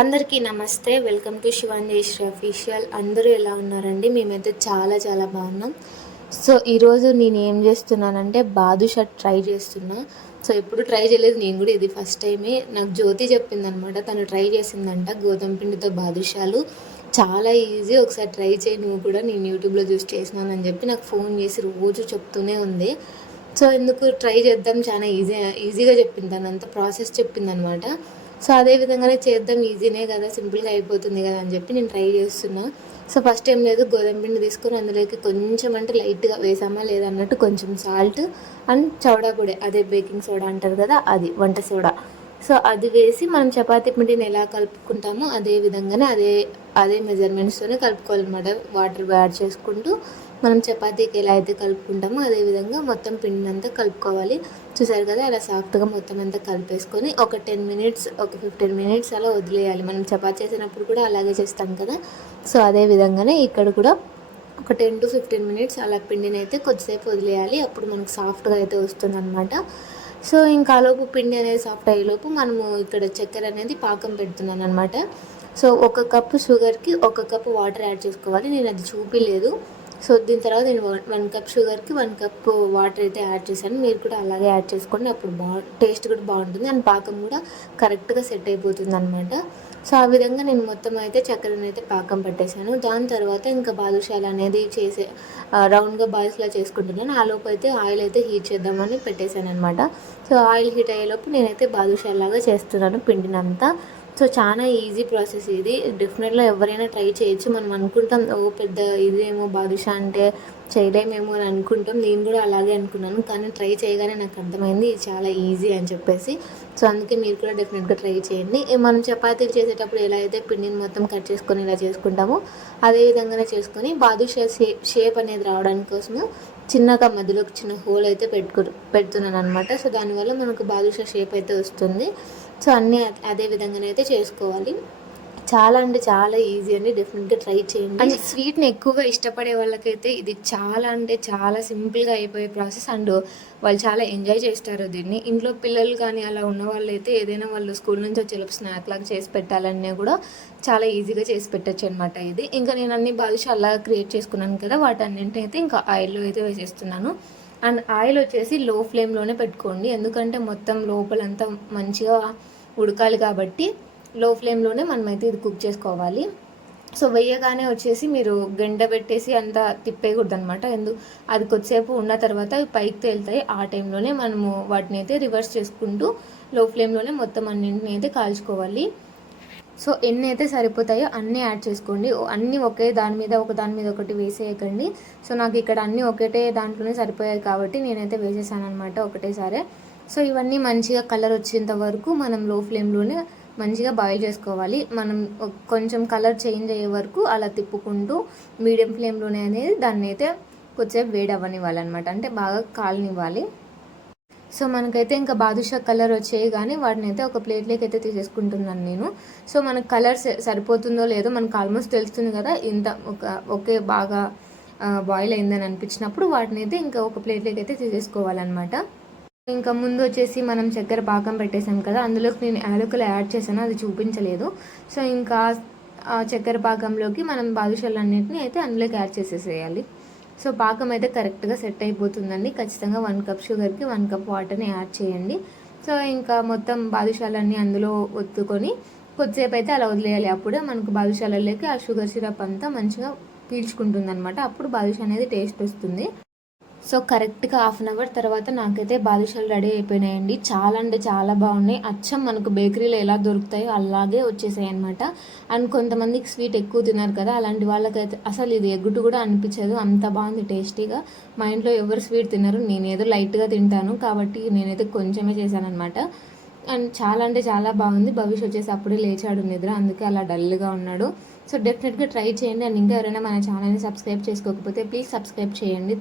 అందరికీ నమస్తే. Welcome to Shivanjeshwari official. అందరూ ఎలా ఉన్నారండి? మేమైతే చాలా చాలా బాగున్నాం. సో ఈరోజు నేను ఏం చేస్తున్నానంటే బాదుషా ట్రై చేస్తున్నా. సో ఎప్పుడు ట్రై చేయలేదు నేను కూడా, ఇది ఫస్ట్ టైమే. నాకు జ్యోతి చెప్పిందనమాట, తను ట్రై చేసిందంట గోధుమ పిండితో బాదుషాలు. చాలా ఈజీ, ఒకసారి ట్రై చేయి నువ్వు కూడా, నేను యూట్యూబ్లో చూసి చేసినానని చెప్పి నాకు ఫోన్ చేసి రోజు చెప్తూనే ఉంది. సో ఎందుకు ట్రై చేద్దాం, చాలా ఈజీగా చెప్పింది, తనంతా ప్రాసెస్ చెప్పిందనమాట. సో అదే విధంగానే చేద్దాం, ఈజీనే కదా, సింపుల్గా అయిపోతుంది కదా అని చెప్పి నేను ట్రై చేస్తున్నా. సో ఫస్ట్ ఏం లేదు, గోధుమ పిండి తీసుకొని అందులోకి కొంచెం అంటే లైట్గా వేసామా లేదన్నట్టు కొంచెం సాల్ట్ అండ్ చౌడా పొడి, అదే బేకింగ్ సోడా అంటారు కదా, అది వంట సోడా. సో అది వేసి మనం చపాతీ పిండిని ఎలా కలుపుకుంటామో అదే విధంగానే అదే మెజర్మెంట్స్తోనే కలుపుకోవాలన్నమాట. వాటర్ యాడ్ చేసుకుంటూ మనం చపాతీకి ఎలా అయితే కలుపుకుంటామో అదేవిధంగా మొత్తం పిండిని అంతా కలుపుకోవాలి. చూసారు కదా, అలా సాఫ్ట్గా మొత్తం అంతా కలిపేసుకొని ఒక 10 మినిట్స్, ఒక 15 మినిట్స్ అలా వదిలేయాలి. మనం చపాతీ చేసినప్పుడు కూడా అలాగే చేస్తాం కదా. సో అదే విధంగానే ఇక్కడ కూడా ఒక 10 to 15 మినిట్స్ అలా పిండిని అయితే కొద్దిసేపు వదిలేయాలి. అప్పుడు మనకు సాఫ్ట్గా అయితే వస్తుందన్నమాట. సో ఇంకా ఆలోపు పిండి అనేది సాఫ్ట్ అయ్యేలోపు మనము ఇక్కడ చక్కెర అనేది పాకం పెడుతున్నాను అనమాట. సో 1 కప్పు షుగర్కి 1 కప్పు వాటర్ యాడ్ చేసుకోవాలి. నేను అది చూపించలేదు. సో దీని తర్వాత నేను 1 కప్ షుగర్కి 1 కప్ వాటర్ అయితే యాడ్ చేశాను. మీరు కూడా అలాగే యాడ్ చేసుకోండి, అప్పుడు టేస్ట్ కూడా బాగుంటుంది అండ్ పాకం కూడా కరెక్ట్గా సెట్ అయిపోతుంది అనమాట. సో ఆ విధంగా నేను మొత్తం అయితే చక్కెరను అయితే పాకం పట్టేశాను. దాని తర్వాత ఇంకా బాదుషాలు అనేది రౌండ్గా బాల్స్లా చేసుకుంటున్నాను. ఆ లోపు అయితే ఆయిల్ అయితే హీట్ చేద్దామని పెట్టేశాను అనమాట. సో ఆయిల్ హీట్ అయ్యేలోపు నేనైతే బాదుషాలాగా చేస్తున్నాను పిండినంతా. సో చాలా ఈజీ ప్రాసెస్ ఇది, డెఫినెట్గా ఎవరైనా ట్రై చేయొచ్చు. మనం అనుకుంటాం ఓ పెద్ద ఇదేమో బాదుషా అంటే చేయలేమేమో అని అనుకుంటాం. నేను కూడా అలాగే అనుకున్నాను, కానీ ట్రై చేయగానే నాకు అర్థమైంది ఇది చాలా ఈజీ అని చెప్పేసి. సో అందుకే మీరు కూడా డెఫినెట్గా ట్రై చేయండి. మనం చపాతీలు చేసేటప్పుడు ఎలా అయితే పిండిని మొత్తం కట్ చేసుకొని ఇలా చేసుకుంటామో అదే విధంగానే చేసుకొని బాదుషా షేప్ అనేది రావడానికి కోసము చిన్నగా మధ్యలో ఒక చిన్న హోల్ అయితే పెడుతున్నాను అనమాట. సో దానివల్ల మనకు బాదుషా షేప్ అయితే వస్తుంది. సో అన్నీ అదే విధంగానైతే చేసుకోవాలి. చాలా అంటే చాలా ఈజీ అండి, డెఫినెట్గా ట్రై చేయండి. అండ్ స్వీట్ని ఎక్కువగా ఇష్టపడే వాళ్ళకైతే ఇది చాలా అంటే చాలా సింపుల్గా అయిపోయే ప్రాసెస్. అండ్ వాళ్ళు చాలా ఎంజాయ్ చేస్తారు దీన్ని. ఇంట్లో పిల్లలు కానీ అలా ఉన్న వాళ్ళు అయితే ఏదైనా వాళ్ళు స్కూల్ నుంచి వచ్చేలోపు స్నాక్ లాగా చేసి పెట్టాలన్నా కూడా చాలా ఈజీగా చేసి పెట్టచ్చు అనమాట ఇది. ఇంకా నేను అన్ని బాదుషా అలా క్రియేట్ చేసుకున్నాను కదా, వాటన్నింటినీ అయితే ఇంకా ఆయిల్లో అయితే వేసేస్తున్నాను. అండ్ ఆయిల్ వచ్చేసి లో ఫ్లేమ్లోనే పెట్టుకోండి, ఎందుకంటే మొత్తం లోపలంతా మంచిగా ఉడకాలి కాబట్టి లో ఫ్లేమ్లోనే మనమైతే ఇది కుక్ చేసుకోవాలి. సో వేయగానే వచ్చేసి మీరు గంట పెట్టేసి అంతా తిప్పేయకూడదు అనమాట. అది కొద్దిసేపు ఉన్న తర్వాత పైకి తేలుతాయి. ఆ టైంలోనే మనము వాటిని అయితే రివర్స్ చేసుకుంటూ లో ఫ్లేమ్లోనే మొత్తం అన్నింటిని అయితే కాల్చుకోవాలి. సో ఎన్ని అయితే సరిపోతాయో అన్నీ యాడ్ చేసుకోండి. అన్నీ ఒకే దాని మీద ఒకటి వేసేయకండి. సో నాకు ఇక్కడ అన్నీ ఒకటే దాంట్లోనే సరిపోయాయి కాబట్టి నేనైతే వేసేసాను అనమాట ఒకటేసారి. సో ఇవన్నీ మంచిగా కలర్ వచ్చేంత వరకు మనం లో ఫ్లేమ్లోనే మంచిగా బాయిల్ చేసుకోవాలి. మనం కొంచెం కలర్ చేంజ్ అయ్యే వరకు అలా తిప్పుకుంటూ మీడియం ఫ్లేమ్లోనే అనేది దాన్ని అయితే కొద్దిసేపు వేడి అవ్వనివ్వాలన్నమాట, అంటే బాగా కాలనివ్వాలి. సో మనకైతే ఇంకా బాదుషా కలర్ వచ్చేవి కానీ వాటిని అయితే ఒక ప్లేట్లోకి అయితే తీసేసుకుంటున్నాను నేను. సో మనకు కలర్ సరిపోతుందో లేదో మనకు ఆల్మోస్ట్ తెలుస్తుంది కదా, ఇంత ఒకే బాగా బాయిల్ అయిందని అనిపించినప్పుడు వాటిని అయితే ఇంకా ఒక ప్లేట్లోకి అయితే తీసేసుకోవాలన్నమాట. ఇంకా ముందు వచ్చేసి మనం చక్కెర పాకం పెట్టేసాం కదా, అందులోకి నేను యాలకులు యాడ్ చేశాను, అది చూపించలేదు. సో ఇంకా ఆ చక్కెర పాకంలోకి మనం బాదుషాలన్నింటినీ అయితే అందులోకి యాడ్ చేసేసేయాలి. సో పాకం అయితే కరెక్ట్గా సెట్ అయిపోతుందండి. ఖచ్చితంగా 1 కప్ షుగర్కి 1 కప్ వాటర్ని యాడ్ చేయండి. సో ఇంకా మొత్తం బాదుషాలన్నీ అందులో ఒత్తుకొని కొద్దిసేపు అయితే అలా వదిలేయాలి. అప్పుడే మనకు బాదుషాలలోకి ఆ షుగర్ సిరప్ అంతా మంచిగా పీల్చుకుంటుంది అనమాట. అప్పుడు బాదుషా అనేది టేస్ట్ వస్తుంది. సో కరెక్ట్గా 1/2 అవర్ తర్వాత నాకైతే బాదుషాలు రెడీ అయిపోయినాయండి. చాలా అంటే చాలా బాగున్నాయి. అచ్చం మనకు బేకరీలో ఎలా దొరుకుతాయో అలాగే వచ్చేసాయి అనమాట. అండ్ కొంతమందికి స్వీట్ ఎక్కువ తిన్నారు కదా, అలాంటి వాళ్ళకైతే అసలు ఇది ఎగ్గుటు కూడా అనిపించదు, అంత బాగుంది టేస్టీగా. మా ఇంట్లో ఎవరు స్వీట్ తినరు, నేనేదో లైట్గా తింటాను కాబట్టి నేనైతే కొంచెమే చేశాను అనమాట. అండ్ చాలా అంటే చాలా బాగుంది. భవిష్యత్ వచ్చేసి అప్పుడే లేచాడు నిద్ర, అందుకే అలా డల్గా ఉన్నాడు. సో డెఫినెట్గా ట్రై చేయండి. అండ్ ఇంకా ఎవరైనా మన ఛానల్ని సబ్స్క్రైబ్ చేసుకోకపోతే ప్లీజ్ సబ్స్క్రైబ్ చేయండి.